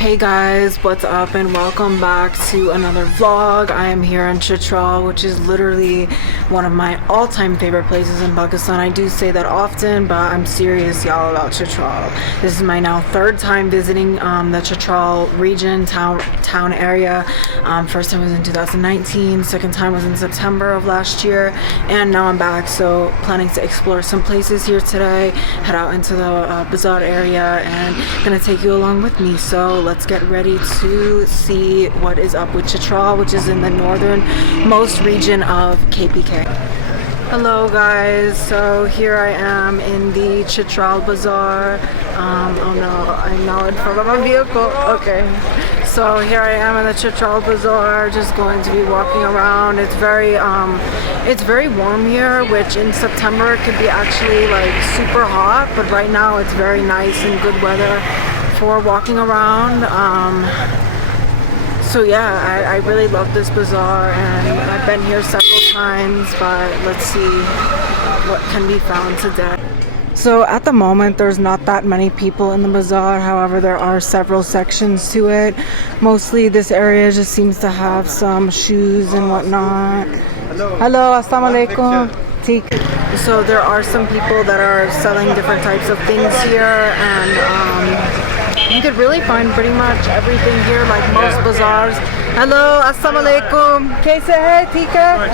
Hey guys, what's up and welcome back to another vlog. I am here in Chitral, which is literally one of my all-time favorite places in Pakistan. I do say that often, but I'm serious y'all about Chitral. This is my now third time visiting the Chitral region, town area. First time was in 2019, second time was in September of last year, and now I'm back, so planning to explore some places here today, head out into the bazaar area, and gonna take you along with me. So let's get ready to see what is up with Chitral, which is in the northernmost region of KPK. Hello guys, so here I am in the Chitral Bazaar. Oh no, I'm now in front of my vehicle. Okay, so here I am in the Chitral Bazaar, just going to be walking around. It's very warm here, which in September could be actually like super hot, but right now it's very nice and good weather for walking around. So yeah, I really love this bazaar, and I've been here several times, but let's see what can be found today. So at the moment there's not that many people in the bazaar, however there are several sections to it. Mostly this area just seems to have some shoes and whatnot. Hello, assalamu alaikum. So there are some people that are selling different types of things here, and you could really find pretty much everything here, like most bazaars. Hello, assalamu alaikum. Kaise hai? Theek hai?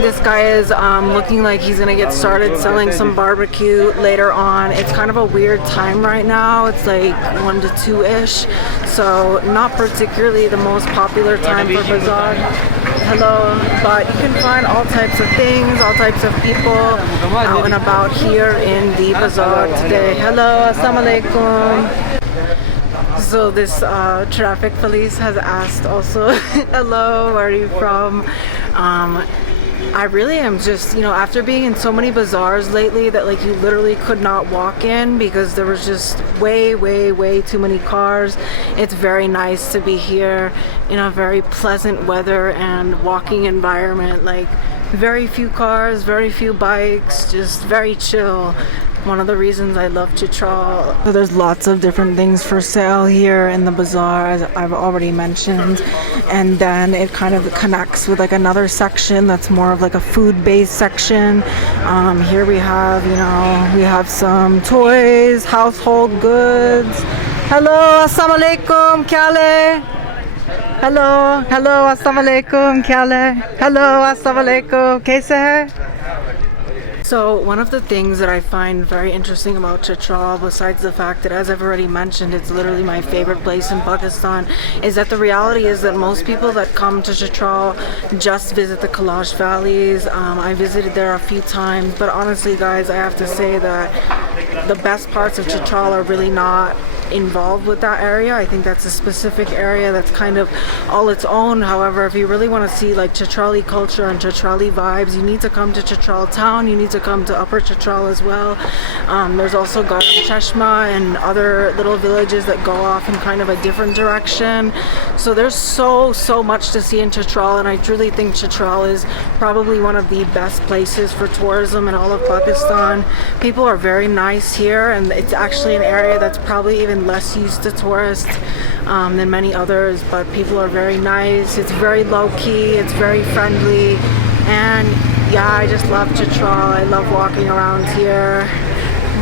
This guy is looking like he's gonna get started selling some barbecue later on. It's kind of a weird time right now. It's like 1 to 2-ish, so not particularly the most popular time for bazaar. Hello, but you can find all types of things, all types of people out and about here in the bazaar today. Hello, assalamu alaikum. So this traffic police has asked also, hello, where are you from? I really am just, after being in so many bazaars lately that like you literally could not walk in because there was just way too many cars. It's very nice to be here in a very pleasant weather and walking environment, like very few cars, very few bikes, just very chill. One of the reasons I love Chitral. So there's lots of different things for sale here in the bazaar, as I've already mentioned, and then it kind of connects with like another section that's more of like a food-based section. Here we have, we have some toys, household goods. Hello, assalamu alaikum, kya le? Hello, assalamu alaikum, kya le? Hello, assalamu alaikum, kaise hai? So one of the things that I find very interesting about Chitral, besides the fact that, as I've already mentioned, it's literally my favorite place in Pakistan, is that the reality is that most people that come to Chitral just visit the Kalash valleys. I visited there a few times, but honestly guys, I have to say that the best parts of Chitral are really not involved with that area. I think that's a specific area that's kind of all its own. However, if you really want to see like Chitrali culture and Chitrali vibes, you need to come to Chitral Town. You need to come to Upper Chitral as well. There's also Garam Cheshma and other little villages that go off in kind of a different direction. So there's so much to see in Chitral, and I truly think Chitral is probably one of the best places for tourism in all of Pakistan. People are very nice here, and it's actually an area that's probably even less used to tourists than many others, but people are very nice. It's very low-key, it's very friendly, and yeah, I just love Chitral. I love walking around here.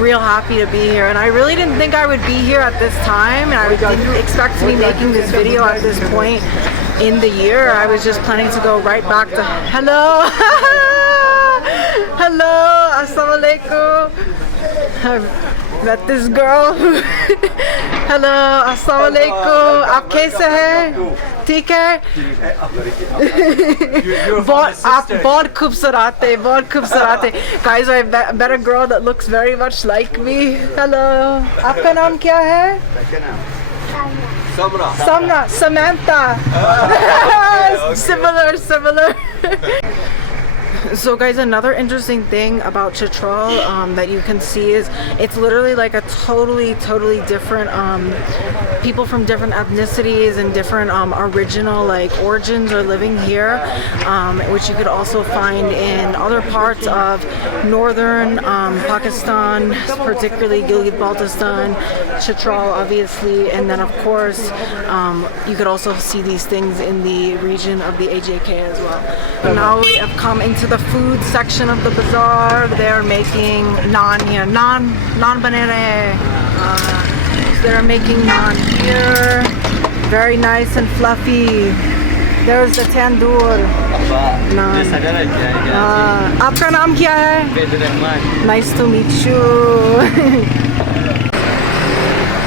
Real happy to be here, and I really didn't think I would be here at this time, and I didn't expect to be making this video at this point in the year. I was just planning to go right back to hello assalamu alaikum. I've met this girl. Hello, assalamu alaikum. Aap kaise hai? ठीक है? आप बहुत खूबसूरत हैं, guys. I met a girl that looks very much like me. Hello, आपका नाम क्या है? Samna, Samantha. Similar. So guys, another interesting thing about Chitral that you can see is it's literally like a totally different people from different ethnicities and different original like origins are living here, which you could also find in other parts of northern Pakistan, particularly Gilgit Baltistan, Chitral obviously, and then of course you could also see these things in the region of the AJK as well. But now we have come into the food section of the bazaar. They're making naan here. Naan banere. They're making naan here. Very nice and fluffy. There's the tandoor. Naan. Aapka naam kya hai? Nice to meet you.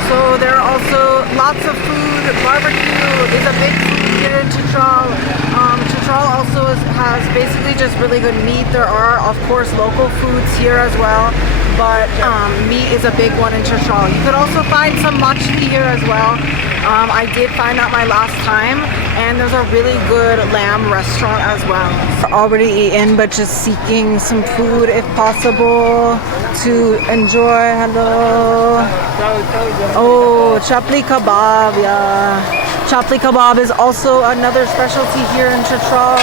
So there are also lots of food. Barbecue is a big food here in Chitral. Chitral also has basically just really good meat. There are, of course, local foods here as well, but meat is a big one in Chitral. You could also find some machli here as well. I did find out my last time, and there's a really good lamb restaurant as well. We're already eaten, but just seeking some food if possible to enjoy. Hello. Oh, chapli kebab, yeah. Chapli kebab is also another specialty here in Chitral.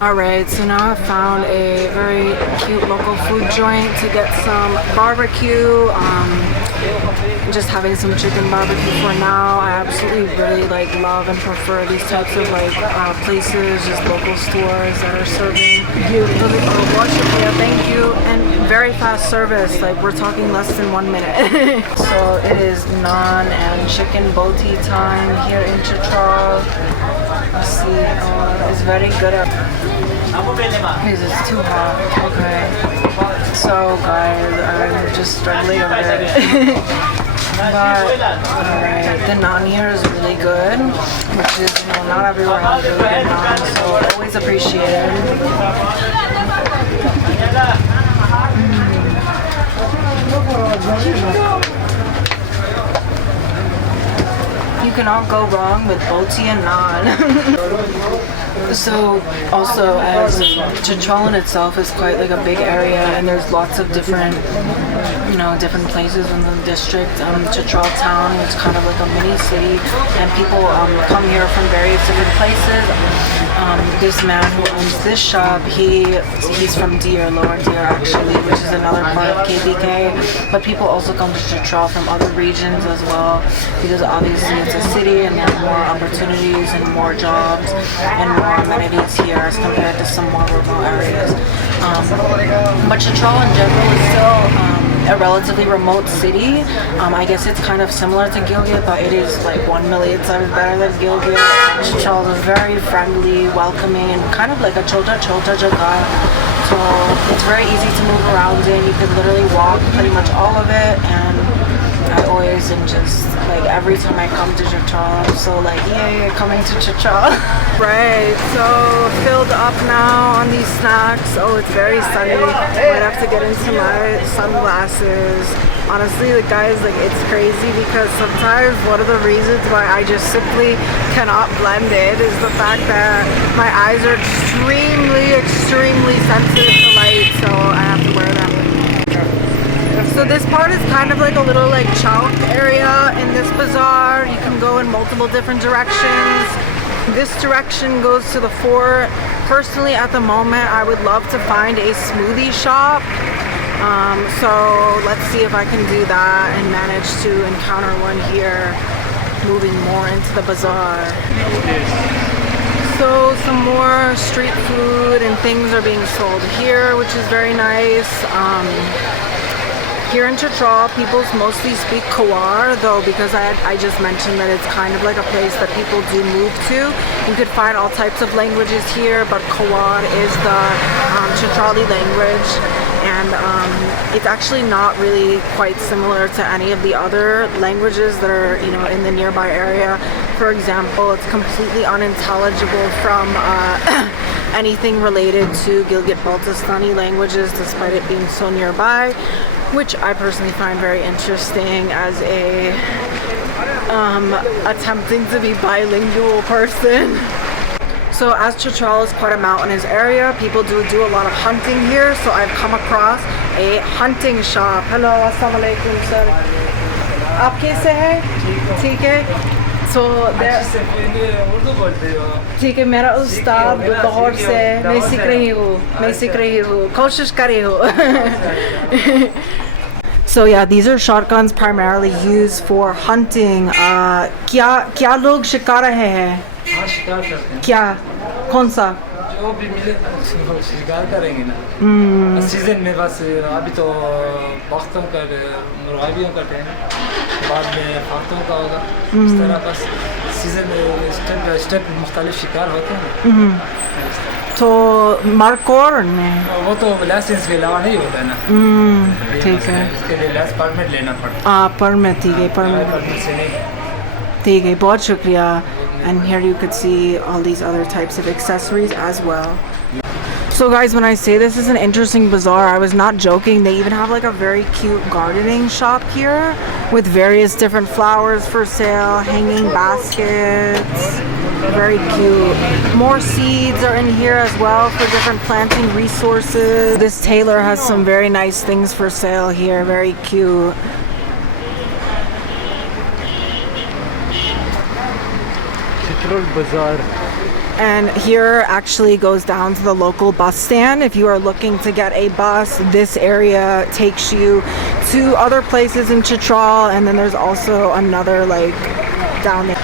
Alright, so now I've found a very cute local food joint to get some barbecue. Just having some chicken barbecue for now. I absolutely really love and prefer these types of places, just local stores that are serving yeah, thank you, and very fast service. Like we're talking less than 1 minute. So it is naan and chicken boti time here in Chitral. Let's see, it's very good. It's too hot. Okay. So guys, I'm just struggling over it. But alright, the naan here is really good, which is not everywhere has really good naan, so always appreciated. You cannot go wrong with boti and naan. So also, as Chitral in itself is quite like a big area, and there's lots of different different places in the district. Chitral Town is kind of like a mini city, and people come here from various different places. This man who owns this shop, he's from Deer, Lower Deer actually, which is another part of KBK. But people also come to Chitral from other regions as well, because obviously it's a city and there are more opportunities and more jobs and more amenities here as compared to some more remote areas. But Chitral in general is still a relatively remote city. I guess it's kind of similar to Gilgit, but it is like 1 million times better than Gilgit. Chitral is very friendly, welcoming, and kind of like a chota jaga. So it's very easy to move around in. You can literally walk pretty much all of it, and I always am just like every time I come to Chitral, I'm so like yay, coming to Chitral. Right, so filled up now on these snacks. Oh, it's very sunny. Might have to get into my sunglasses. Honestly, the guys, it's crazy because sometimes one of the reasons why I just simply cannot blend in is the fact that my eyes are extremely sensitive to light, so I have to wear them. So this part is kind of like a little chowk area in this bazaar. You can go in multiple different directions. This direction goes to the fort. Personally, at the moment, I would love to find a smoothie shop. So let's see if I can do that and manage to encounter one here, moving more into the bazaar. So some more street food and things are being sold here, which is very nice. Here in Chitral, people mostly speak Kawar, though, because I just mentioned that it's kind of like a place that people do move to. You could find all types of languages here, but Kawar is the Chitrali language. and it's actually not really quite similar to any of the other languages that are, you know, in the nearby area. For example, it's completely unintelligible from anything related to Gilgit Baltistani languages, despite it being so nearby, which I personally find very interesting as a attempting to be bilingual person. So as Chitral is quite a mountainous area, people do a lot of hunting here. So I've come across a hunting shop. Hello, assalamu alaikum sir. आप कैसे हैं? ठीक है. So ठीक है, मेरा उस्ताद लाहौर से, मैं सीख रही हूँ, कोशिश कर रही हूँ. So yeah, these are shotguns primarily used for hunting. क्या लोग शिकार रहे हैं? क्या कौन सा? जो भी मिले शिकार करेंगे ना. सीजन में बस अभी तो बख्तों का मुर्गियों का टाइम, बाद में फातों का होगा. इस तरह बस सीजन स्टेप बाय स्टेप मुख्तलिफ शिकार होते हैं. तो मार्कोर में वो तो लाइसेंस के अलावा नहीं होता है ना. ठीक है, इसके लिए लाइसेंस परमिट लेना पड़ता है. परमिट. ठीक है, परमिट से नहीं. ठीक है, बहुत शुक्रिया. And here you could see all these other types of accessories as well. So guys, when I say this is an interesting bazaar, I was not joking. They even have like a very cute gardening shop here with various different flowers for sale, hanging baskets. Very cute. More seeds are in here as well for different planting resources. This tailor has some very nice things for sale here. Very cute. Chitral Bazaar. And here actually goes down to the local bus stand. If you are looking to get a bus, this area takes you to other places in Chitral, and then there's also another like down there.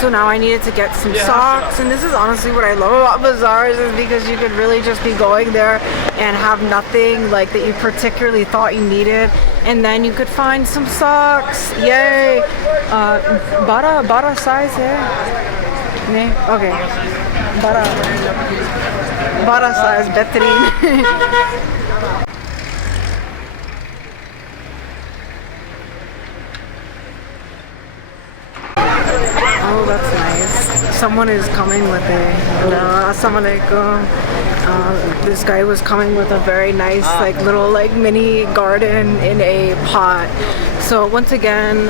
So now I needed to get some socks, and this is honestly what I love about bazaars, is because you could really just be going there and have nothing like that you particularly thought you needed, and then you could find some socks. Yay! Bara size hai? Nee? Okay. Bara size bettering. Oh, that's nice. Someone is coming with assalamu alaikum. This guy was coming with a very nice like little like mini garden in a pot. So once again,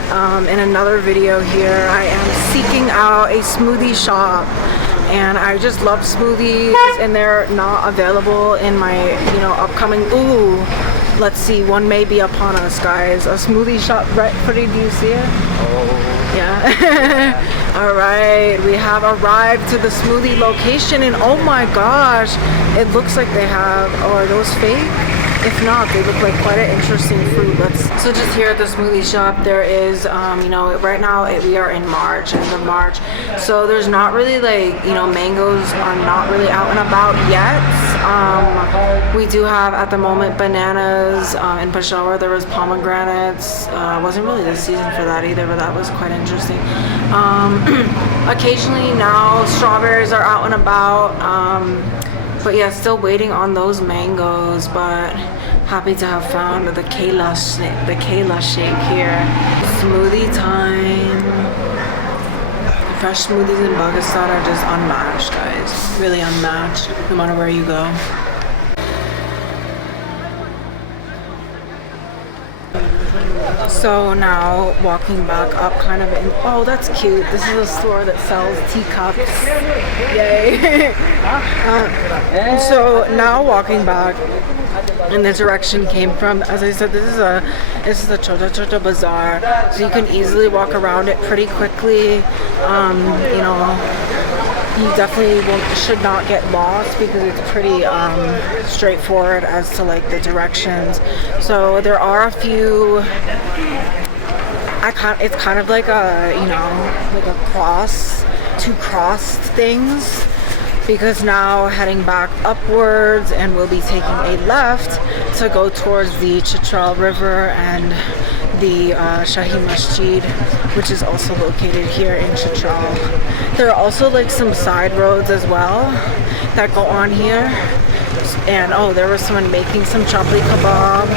in another video here, I am seeking out a smoothie shop, and I just love smoothies, and they're not available in my, you know, upcoming. Ooh, let's see, one may be upon us, guys. A smoothie shop right pretty. Do you see it? Oh. Yeah. All right, we have arrived to the smoothie location, and oh my gosh, it looks like they have. Oh, are those fake? If not, they look like quite an interesting fruit. So just here at the smoothie shop, there is, you know, right now we are in March, end of March. So there's not really like, you know, mangoes are not really out and about yet. We do have at the moment bananas. In Peshawar there was pomegranates. Wasn't really the season for that either, but that was quite interesting. Occasionally now strawberries are out and about. But yeah, still waiting on those mangoes, but happy to have found the Kalash shake here. Smoothie time. Fresh smoothies in Pakistan are just unmatched, guys. Really unmatched, no matter where you go. So now walking back up kind of in, oh that's cute, this is a store that sells teacups. Yay. So now walking back in the direction came from, as I said, this is a Chitral Bazaar, so you can easily walk around it pretty quickly. You know, you definitely should not get lost because it's pretty straightforward as to like the directions. So there are a few, it's kind of like a, you know, like a two crossed things, because now heading back upwards, and we'll be taking a left to go towards the Chitral River and the Shahi Masjid, which is also located here in Chitral. There are also like some side roads as well that go on here, And oh, there was someone making some chapli kebab.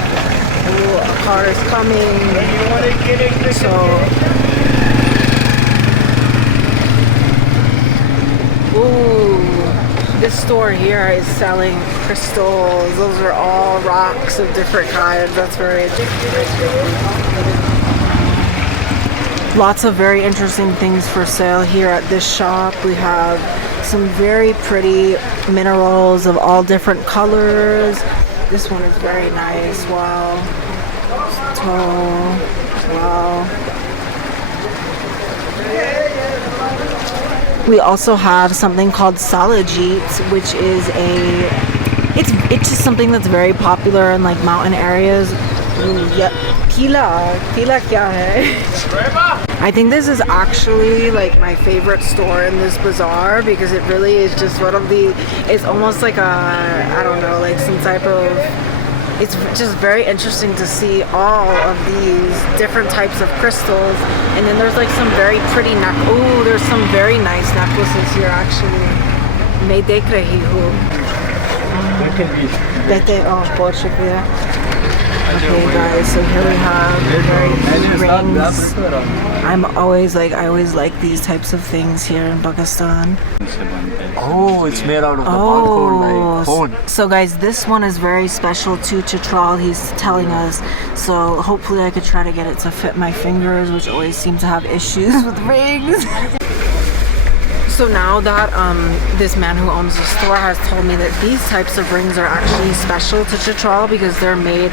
Ooh, a car is coming. So ooh, this store here is selling crystals. Those are all rocks of different kinds. That's very interesting. Lots of very interesting things for sale here at this shop. We have some very pretty minerals of all different colors. This one is very nice. Wow. So, wow. We also have something called salajit, which is it's just something that's very popular in like mountain areas. Yeah, Tila kya hai? I think this is actually like my favorite store in this bazaar because it really is just one of the, it's almost like I don't know, like some type of, it's just very interesting to see all of these different types of crystals. And then there's like some very pretty oh, there's some very nice necklaces here actually. Main dekh rahi hu. Bahut shukriya. Okay guys, so here we have rings. I always like these types of things here in Pakistan. Oh, it's made out of the barcode like phone. So guys, this one is very special to Chitral, he's telling us. So hopefully I could try to get it to fit my fingers, which always seem to have issues with rings. So now that this man who owns the store has told me that these types of rings are actually special to Chitral because they're made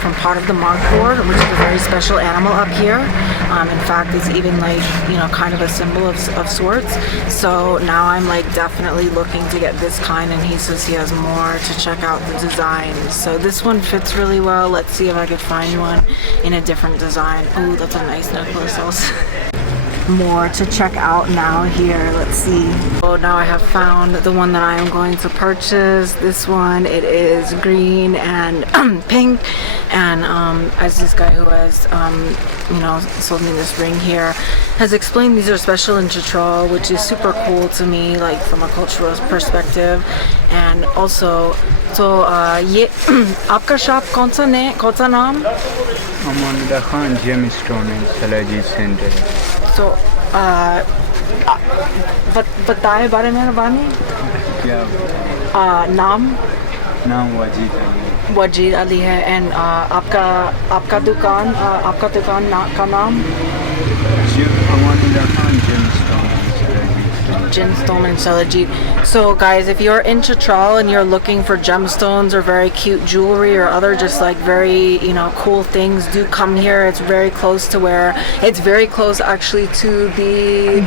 from part of the monkhood, which is a very special animal up here. In fact, it's even like, you know, kind of a symbol of sorts. So now I'm like definitely looking to get this kind, and he says he has more to check out the designs. So this one fits really well. Let's see if I could find one in a different design. Ooh, that's a nice necklace also. More to check out now here. Let's see. Oh, now I have found the one that I am going to purchase. This one, it is green and pink, and as this guy who has you know, sold me this ring here has explained, these are special in Chitral, which is super cool to me, like from a cultural perspective. And also, so ye आपका shop कौन सा नाम? Wakhan gemstone in Salaji Center. So बताए बारे में बानी क्या नाम वजीद अली. वजीद अली है. एंड आपका दुकान का नाम? Gemstone and Salajit. So guys, if you're in Chitral and you're looking for gemstones or very cute jewelry or other just like very, you know, cool things, do come here. It's very close to where, it's very close actually to the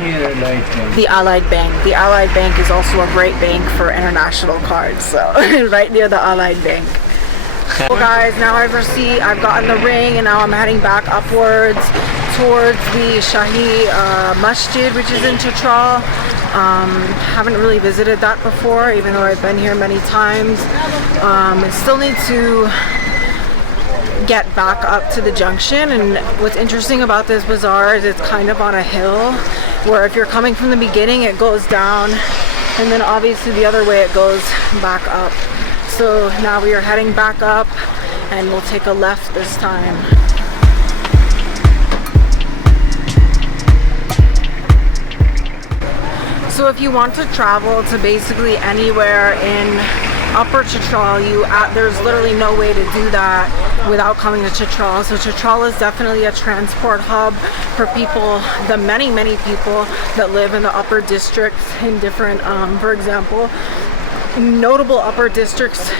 Allied Bank. The Allied Bank is also a great bank for international cards, so right near the Allied Bank. So guys, now I've gotten the ring, and now I'm heading back upwards towards the Shahi Masjid, which is in Chitral. Haven't really visited that before, even though I've been here many times. I still need to get back up to the junction, and what's interesting about this bazaar is it's kind of on a hill, where if you're coming from the beginning it goes down, and then obviously the other way it goes back up. So now we are heading back up, and we'll take a left this time. So if you want to travel to basically anywhere in Upper Chitral, there's literally no way to do that without coming to Chitral. So Chitral is definitely a transport hub for people, the many people that live in the upper districts in different, for example, notable upper districts.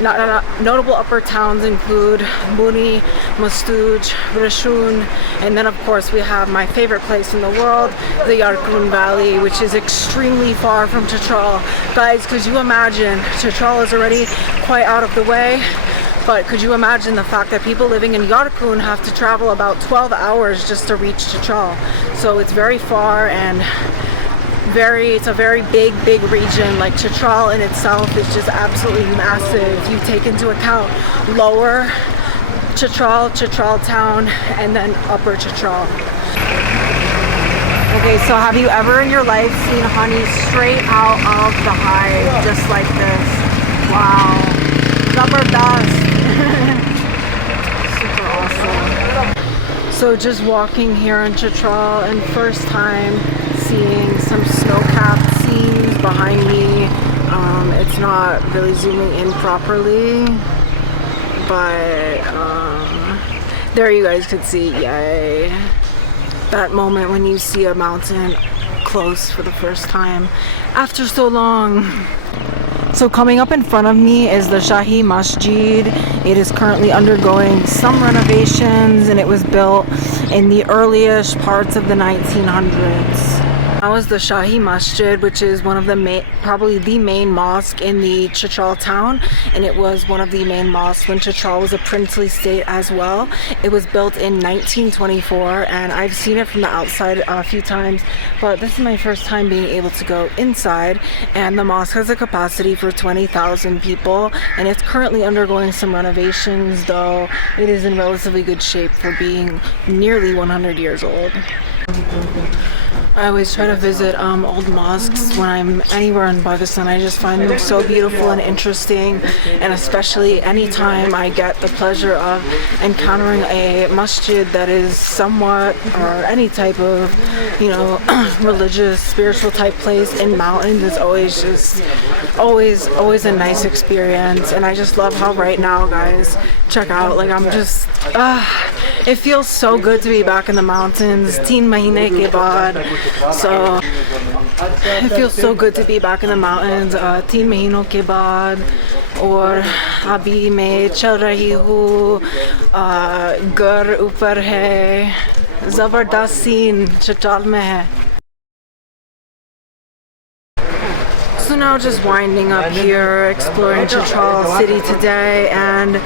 Notable upper towns include Buni, Mastuj, Rishun, and then of course we have my favorite place in the world, the Yakhan Valley, which is extremely far from Chitral. Guys, could you imagine, Chitral is already quite out of the way, but could you imagine the fact that people living in Yakhan have to travel about 12 hours just to reach Chitral? So it's very far, and it's a very big region. Like Chitral in itself is just absolutely massive. You take into account lower Chitral, Chitral Town, and then upper Chitral. Okay, so have you ever in your life seen honey straight out of the hive, just like this? Wow. Zabardast. Super awesome. So just walking here in Chitral and first time seeing some snow-capped scenes behind me. It's not really zooming in properly, but there you guys could see, yay. That moment when you see a mountain close for the first time after so long. So coming up in front of me is the Shahi Masjid. It is currently undergoing some renovations and it was built in the earliest parts of the 1900s. That was the Shahi Masjid, which is one of the probably the main mosque in the Chitral Town, and it was one of the main mosques when Chitral was a princely state as well. It was built in 1924, and I've seen it from the outside a few times, but this is my first time being able to go inside, and the mosque has a capacity for 20,000 people, and it's currently undergoing some renovations, though it is in relatively good shape for being nearly 100 years old. I always try to visit old mosques when I'm anywhere in Pakistan. I just find them so beautiful and interesting, and especially anytime I get the pleasure of encountering a masjid that is somewhat, or any type of, you know, religious, spiritual type place in mountains, it's always just, always a nice experience. And I just love how right now, guys, check out, like I'm just, it feels so good to be back in the mountains. 3 mahine ke baad. So it feels so good to be back in the mountains 3 महीनों के बाद, और अभी मैं चल रही हूँ, घर ऊपर है, ज़बरदस्त सीन चित्राल में है. So now just winding up here, exploring Chitral city today, and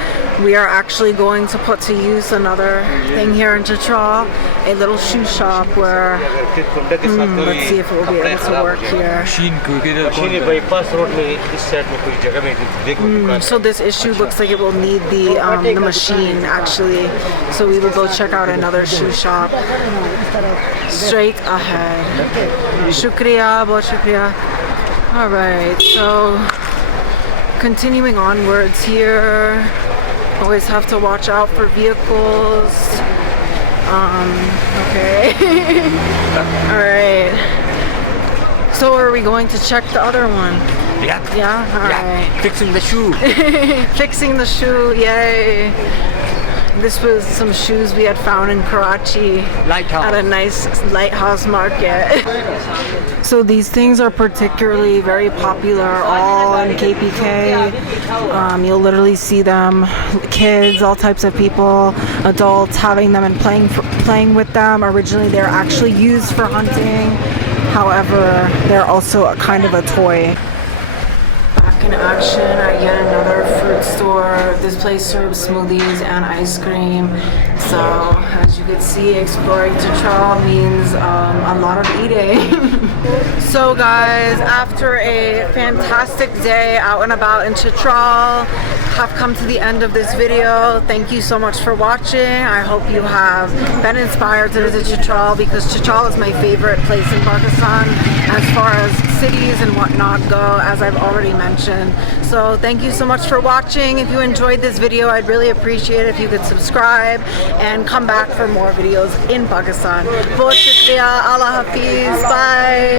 we are actually going to put to use another thing here in Chitral, a little shoe shop where, let's see if it will be able to work here. So this issue looks like it will need the machine actually, so we will go check out another shoe shop straight ahead. Shukriya, bahut shukriya. Alright, so continuing onwards here, always have to watch out for vehicles. Okay. Alright. So are we going to check the other one? Yeah. Yeah? Alright. Fixing the shoe. Fixing the shoe, yay. This was some shoes we had found in Karachi at a nice lighthouse market. So these things are particularly very popular all in KPK. You'll literally see them, kids, all types of people, adults having them and playing with them. Originally they're actually used for hunting. However, they're also a kind of a toy. In action at yet another fruit store. This place serves smoothies and ice cream. So as you can see, exploring Chitral means a lot of eating. So guys, after a fantastic day out and about in Chitral, have come to the end of this video. Thank you so much for watching. I hope you have been inspired to visit Chitral, because Chitral is my favorite place in Pakistan as far as cities and whatnot go, as I've already mentioned. So thank you so much for watching. If you enjoyed this video, I'd really appreciate it if you could subscribe and come back for more videos in Pakistan. Bahut shukriya. Allah Hafiz. Bye.